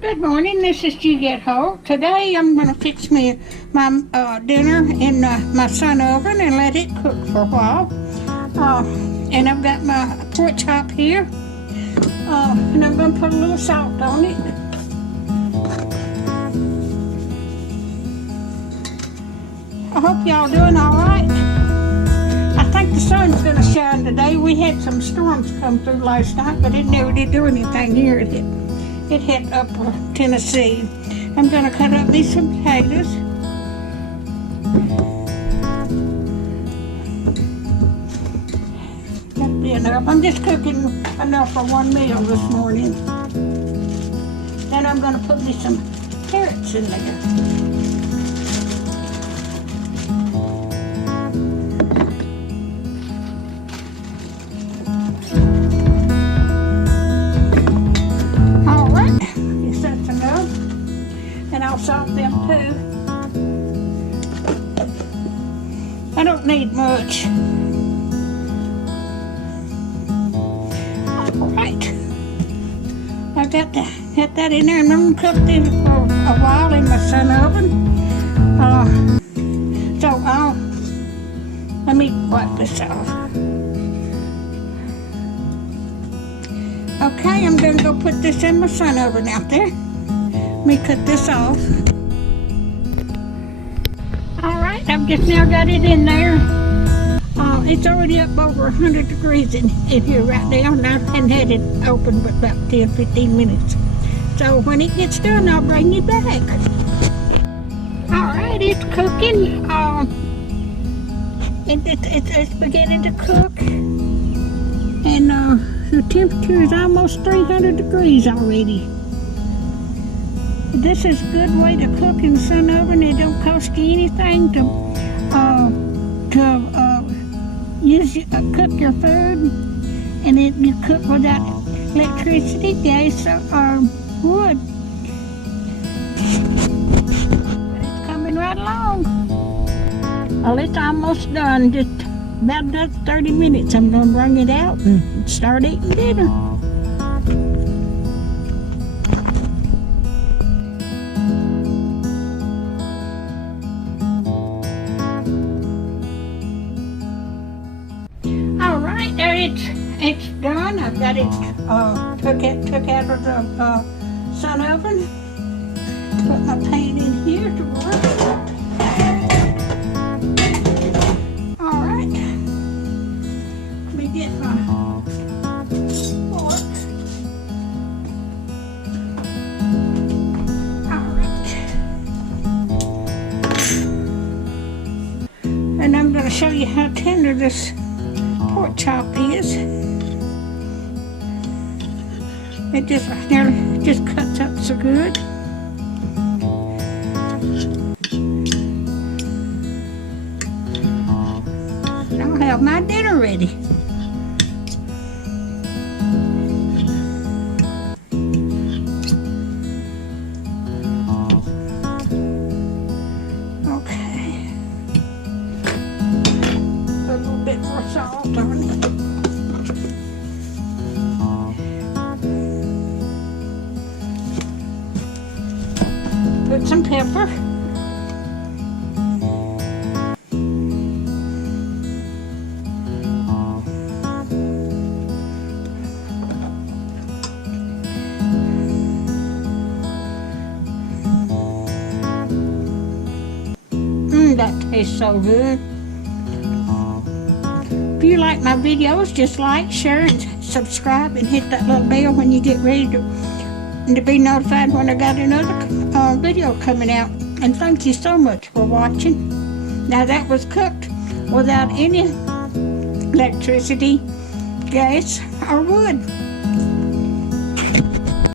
Good morning, this is Juliet Holt. Today I'm going to fix my dinner in my sun oven and let it cook for a while. And I've got my pork chop here. And I'm going to put a little salt on it. I hope y'all doing alright. I think the sun's going to shine today. We had some storms come through last night, but it never did do anything here. It hit upper Tennessee. I'm going to cut up these potatoes. That'll be enough. I'm just cooking enough for one meal this morning. Then I'm going to put me some carrots in there. And I'll salt them too. I don't need much. Alright. I got that in there, and I'm going to cook this for a while in my sun oven. Let me wipe this off. Okay, I'm going to go put this in my sun oven out there. Let me cut this off. Alright, I've just now got it in there. It's already up over 100 degrees in here right now, and I haven't had it open but about 10-15 minutes. So when it gets done, I'll bring you back. Alright, it's cooking. It's beginning to cook. And the temperature is almost 300 degrees already. This is a good way to cook in the sun oven. It don't cost you anything to cook your food, and you cook without electricity, gas, or wood. But it's coming right along. Well, it's almost done. Just about another 30 minutes. I'm going to bring it out and start eating dinner. It's done. I've got it took out of the sun oven. Put my pan in here to work. All right. Let me get my fork. All right. And I'm going to show you how tender this pork chop is. It just cuts up so good. I'll have my dinner ready. Okay. Put a little bit more salt on it. Put some pepper. That tastes so good. If you like my videos, just like, share, and subscribe, and hit that little bell when you get ready to be notified when I got another video coming out. And thank you so much for watching. Now that was cooked without any electricity, gas, or wood.